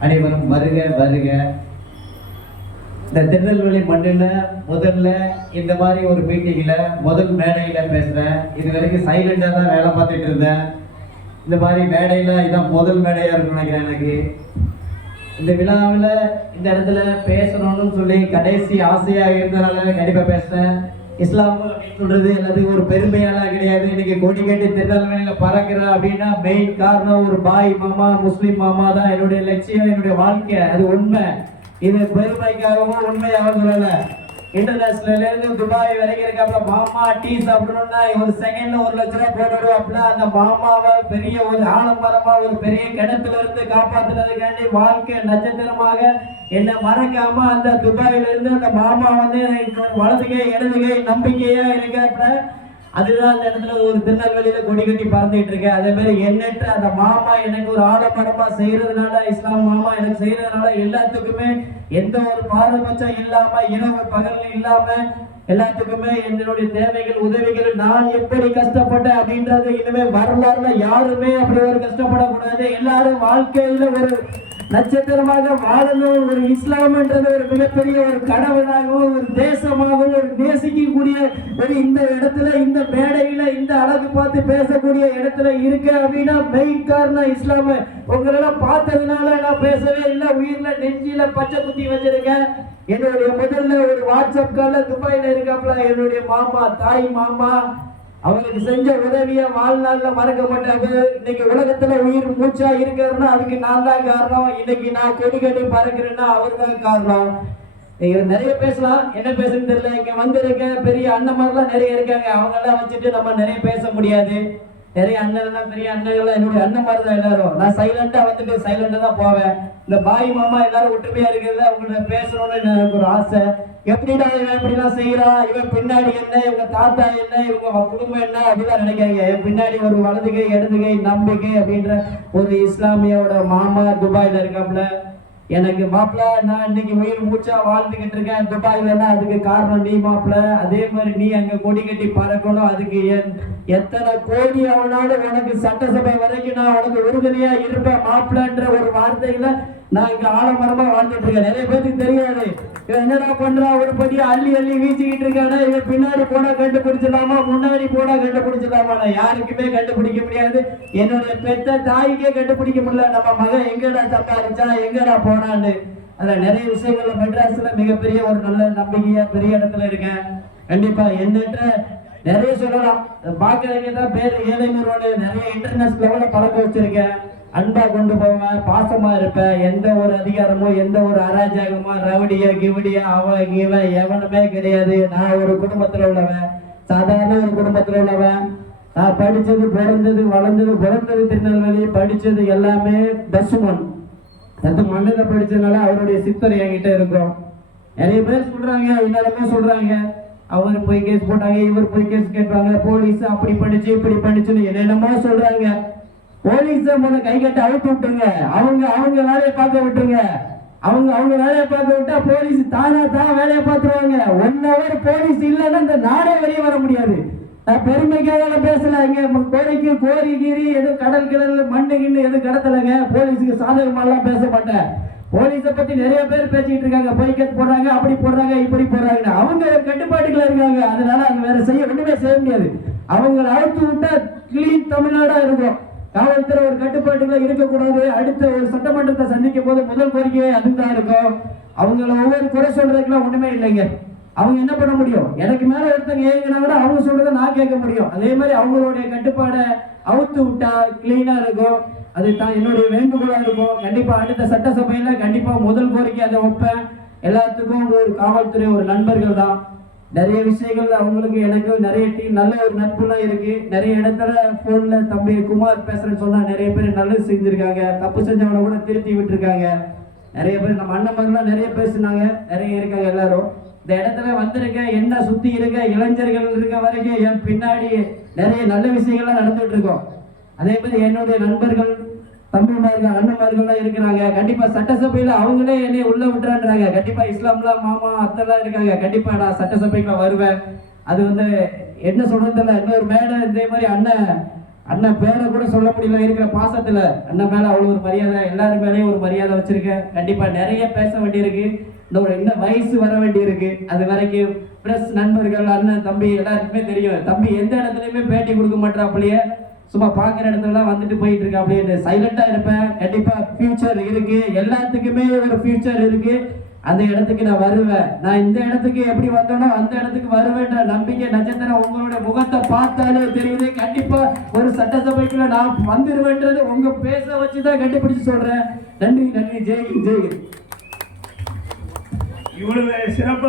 அனைவரும் வருக வருக. இந்த திருநெல்வேலி மண்ணில் முதல்ல இந்த மாதிரி ஒரு மீட்டிங்கில் முதல் மேடையில் பேசுகிறேன் இது வரைக்கும் சைலண்டாக தான் வேலை பார்த்துட்டு இருந்தேன் இந்த மாதிரி மேடையில் இதான் முதல் மேடையாக இருக்கும்னு நினைக்கிறேன் எனக்கு. இந்த விழாவில் இந்த இடத்துல பேசணும்னு சொல்லி கடைசி ஆசையாக இருந்தனால கண்டிப்பாக பேசுகிறேன் இஸ்லாம் அப்படின்னு சொல்றது எல்லாத்துக்கும் ஒரு பெருமையாலாம் கிடையாது. இன்னைக்கு கொடி கட்டி திருநெல்வேலியில பறக்கிற அப்படின்னா மெயின் காரணம் ஒரு பாய் மாமா முஸ்லீம் மாமா தான் என்னுடைய லட்சியம் என்னுடைய வாழ்க்கை. அது உண்மை. இது பெருமைக்காகவும் உண்மையாக சொல்லலை. இன்டர்நேஷனல்ல இருந்து துபாய் வரைக்கும் இருக்காப்ல மாமா டீ சாப்பிடணும்னா ஒரு செகண்ட்ல ஒரு லட்ச ரூபாய் அப்படின்னா அந்த மாமாவை பெரிய ஒரு ஆலம்பரமா ஒரு பெரிய கிணத்துல இருந்து காப்பாத்துறதுக்காண்டி வாழ்க்கை நட்சத்திரமாக என்னை மறக்காம அந்த துபாயில இருந்து அந்த மாமா வந்து எனக்கு ஒரு வலதுகை இடதுகை நம்பிக்கையா இருக்காப்ல அதுதான் அந்த இடத்துல ஒரு திருநெல்வேலியில கொடி கட்டி பறந்துட்டு இருக்கேன். அதே மாதிரி எண்ணற்ற அந்த மாமா எனக்கு ஒரு ஆடம்பரமா செய்யறதுனால இஸ்லாம் மாமா எனக்கு செய்யறதுனால எல்லாத்துக்குமே எந்த ஒரு பாரபட்சம் இல்லாம இரவு பகல் இல்லாம எல்லாத்துக்குமே என்னுடைய தேவைகள் உதவிகள் நான் எப்படி கஷ்டப்பட்டேன் அப்படின்றது இனிமே வரலாறுல யாருமே அப்படி ஒரு கஷ்டப்படக்கூடாது. எல்லாரும் வாழ்க்கையில ஒரு நட்சத்திரமாக வாழணும். ஒரு இஸ்லாம்ன்றது ஒரு மிகப்பெரிய ஒரு கடவுளாகவும் ஒரு தேசமாகவும் ஒரு நேசிக்கக்கூடிய ஒரு இந்த இடத்துல இந்த மேடையில இந்த அழகு பார்த்து பேசக்கூடிய இடத்துல இருக்கு அப்படின்னா மெயின் காரணம் இஸ்லாம. உங்களெல்லாம் பார்த்ததுனால நான் பேசவே இல்லை. உயிர்ல நெஞ்சில பச்சை குத்தி வச்சிருக்கேன் என்னுடைய முதல்ல ஒரு வாட்ஸ்அப் கால்ல துபாயில இருக்காப்ல என்னுடைய மாமா தாய் மாமா அவங்களுக்கு செஞ்ச உதவிய வாழ்நாள்ல மறக்க மாட்டாங்க இன்னைக்கு உலகத்துல உயிர் மூச்சா இருக்காருன்னா அதுக்கு நான் தான் காரணம். இன்னைக்கு நான் கொடி கட்டி பறக்கிறேன்னா அவர் தான் காரணம். நீங்க நிறைய பேசலாம். என்ன பேசுன்னு தெரியல. இங்க வந்திருக்க பெரிய அண்ணன் மாதிரிலாம் நிறைய இருக்காங்க. அவங்க எல்லாம் வச்சுட்டு நம்ம நிறைய பேச முடியாது. நிறைய அண்ணன் பெரிய அண்ணன் என்னுடைய அண்ணன் மாதிரி தான் எல்லாரும். நான் சைலண்டா வந்துட்டு சைலண்டா தான் போவேன். இந்த பாய் மாமா எல்லாரும் ஒற்றுமையா இருக்கிறது அவங்கள்ட்ட பேசணும்னு எனக்கு ஒரு ஆசை. எப்படிடா இவன் இப்படிலாம் செய்யறான் இவன் பின்னாடி என்ன? இவங்க தாத்தா என்ன? இவங்க குடும்பம் என்ன? அப்படிலாம் நினைக்காங்க என் பின்னாடி ஒரு வலதுகை இடதுகை நம்பிக்கை அப்படின்ற ஒரு இஸ்லாமியோட மாமா துபாயில இருக்காப்புல. எனக்கு மாப்பிள்ள நான் இன்னைக்கு உயிர் மூச்சா வாழ்ந்துகிட்டு இருக்கேன். துபாயிலன்னா அதுக்கு காரணம் நீ மாப்பிள்ள அதே மாதிரி நீ அங்க கொடி கட்டி பறக்கணும். அதுக்கு என் எத்தனை கோடி அவனாலும் உனக்கு சட்டசபை வரைக்கும் நான் உனக்கு உறுதுணையா இருப்பேன் மாப்பிள்ளன்ற ஒரு வார்த்தையில நான் இங்க ஆலமரமா வாழ்ந்துட்டு இருக்கேன். நிறைய பேருக்கு தெரியாது. என்னடா பண்றா? ஒரு படி அள்ளி அள்ளி வீச்சிக்கிட்டு இருக்கானே. முன்னாடி போனா கண்டுபிடிச்சிடலாமா? முன்னாடி போனா கண்டுபிடிச்சிடலாமா நான் யாருக்குமே கண்டுபிடிக்க முடியாது. என்னுடைய பெத்த தாய்க்கே கண்டுபிடிக்க முடியல. நம்ம மகன் எங்கடா சம்பாதிச்சா எங்கடா போனான்னு. அதுல நிறைய விஷயங்கள்ல மெட்ராஸ்ல மிகப்பெரிய ஒரு நல்ல நம்பிக்கையா பெரிய இடத்துல இருக்கேன். கண்டிப்பா எண்ணற்ற நிறைய சொல்லலாம். பாக்குறவங்க தான் பேர் ஏழைமரோட நிறைய இன்டர்நேஷனல் லெவலில் பழக்க வச்சிருக்கேன். அன்பா கொண்டு போவேன் பாசமா இருப்பேன் எந்த ஒரு அதிகாரமோ எந்த ஒரு அராஜகமோ ரவுடியோ கிவடியோ அவன் இவன் எவனுமே கிடையாது. நான் ஒரு குடும்பத்துல உள்ளவன். சாதாரண ஒரு குடும்பத்துல உள்ளவன். நான் படிச்சது பிறந்தது வளர்ந்தது பிறந்தது திருநெல்வேலி படிச்சது எல்லாமே தசுமன் அது மண்ணில் படிச்சதுனால அவருடைய சித்தர் என்கிட்ட இருக்கும் நிறைய பேர் சொல்றாங்க எல்லாருமே சொல்றாங்க. அவர் போய் கேஸ் போட்டாங்க இவர் போய் கேஸ் கேட்பாங்க போலீஸ் அப்படி படிச்சு இப்படி படிச்சுன்னு என்னென்னமோ சொல்றாங்க. போலீஸ முதல்ல கை கட்ட அவுத்து விட்டுருங்க. அவங்க அவங்க வேலையை பார்க்க விட்டுருங்க. அவங்க அவங்க வேலையை பார்க்க விட்டா போலீஸ் தானா தான் வேலையை பார்த்துருவாங்க. ஒன் ஹவர் போலீஸ் இல்லைன்னா இந்த நாடே வெளியே வர முடியாது. நான் பெருமைக்காக பேசல. இங்க கோரிக்கு கோரி கீரி எதுவும் கடல் கிடல் மண்ணு கிண்ணு எதுவும் கடத்தலைங்க? போலீஸுக்கு சாதகமாலாம் பேச மாட்டேன். போலீஸை பத்தி நிறைய பேர் பேசிக்கிட்டு இருக்காங்க. பொய்க்கத்து போடுறாங்க அப்படி போடுறாங்க இப்படி போடுறாங்க அவங்க ஒரு கட்டுப்பாட்டுக்குள்ள இருக்காங்க. அதனால அவங்க வேற செய்ய ஒண்ணுமே செய்ய முடியாது. அவங்களை அழுத்து விட்டா கிளீன் தமிழ்நாடா இருக்கும். காவல்துறை ஒரு கட்டுப்பாட்டுக்குள்ள இருக்கக்கூடாது. அடுத்த ஒரு சட்டமன்றத்தை சந்திக்கும் போது முதல் கோரிக்கையே அதுதான் இருக்கும். அவங்கள ஒவ்வொரு குறை சொல்றதுக்குலாம் ஒண்ணுமே இல்லைங்க. அவங்க என்ன பண்ண முடியும்? எனக்கு மேல ஒருத்தங்க ஏங்கினாங்கன்னா அவங்க சொல்றத நான் கேட்க முடியும். அதே மாதிரி அவங்களுடைய கட்டுப்பாடை அவுத்து விட்டா கிளீனா இருக்கும். அது தான் என்னுடைய வேண்டுகோளா இருக்கும். கண்டிப்பா அடுத்த சட்டசபையில கண்டிப்பா முதல் கோரிக்கை அதை வைப்பேன். எல்லாத்துக்கும் ஒரு காவல்துறை ஒரு நண்பர்கள் தான். நிறைய விஷயங்கள் அவங்களுக்கு எனக்கு நிறைய டீம் நல்ல ஒரு நட்புலாம் இருக்கு. நிறைய இடத்துல போன்ல தம்பி குமார் பேசுறேன்னு சொன்னா நிறைய பேர் நல்லது செஞ்சிருக்காங்க. தப்பு செஞ்சவனை கூட திருத்தி விட்டுருக்காங்க. நிறைய பேர் நம்ம அண்ணன் மாதிரிலாம் நிறைய பேசுனாங்க. நிறைய இருக்காங்க எல்லாரும். இந்த இடத்துல வந்திருக்க என்ன சுத்தி இருக்க இளைஞர்கள் இருக்க வரைக்கும் என் பின்னாடி நிறைய நல்ல விஷயங்கள்லாம் நடந்துட்டு இருக்கோம். அதே மாதிரி என்னுடைய நண்பர்கள் தம்பிமார்கள் அண்ணன்மார்கள்லாம் இருக்கிறாங்க. கண்டிப்பா சட்டசபையில அவங்களே என்னை உள்ள விட்டுறான்றாங்க. கண்டிப்பா இஸ்லாம்லாம் மாமா அத்தெல்லாம் இருக்காங்க. கண்டிப்பா நான் சட்டசபைக்கு நான் வருவேன். அது வந்து என்ன சொல்றது தெரியல. இன்னொரு மேடை இதே மாதிரி அண்ணன் அண்ணன் பேரை கூட சொல்ல முடியல. இருக்கிற பாசத்துல அண்ணன் மேல அவ்வளவு ஒரு மரியாதை எல்லாரும் மேலேயும் ஒரு மரியாதை வச்சிருக்கேன். கண்டிப்பா நிறைய பேச வேண்டியிருக்கு. இந்த ஒரு இன்னும் வயசு வர வேண்டியிருக்கு. அது வரைக்கும் ப்ளஸ் நண்பர்கள் அண்ணன் தம்பி எல்லாருக்குமே தெரியும். தம்பி எந்த இடத்துலயுமே பேட்டி கொடுக்க மாட்டாப்லயே சும்மா பார்க்குற இடத்துலலாம் வந்துட்டு போயிட்டு இருக்கா அப்படின்னு சைலண்டாக இருப்பேன். கண்டிப்பாக ஃபியூச்சர் இருக்குது எல்லாத்துக்குமே ஒரு ஃபியூச்சர் இருக்குது அந்த இடத்துக்கு நான் வருவேன். நான் இந்த இடத்துக்கு எப்படி வந்தேனோ அந்த இடத்துக்கு வருவேன்ற நம்பிக்கை நட்சத்திரம் உங்களுடைய முகத்தை பார்த்தாலே தெரியுது. கண்டிப்பா ஒரு சட்டசபைக்குள்ள நான் வந்துருவேன்றது உங்க பேச வச்சுதான் கண்டுபிடிச்சு சொல்றேன். நன்றி நன்றி. ஜெய் ஜெய் இவ்வளவு சிறப்பு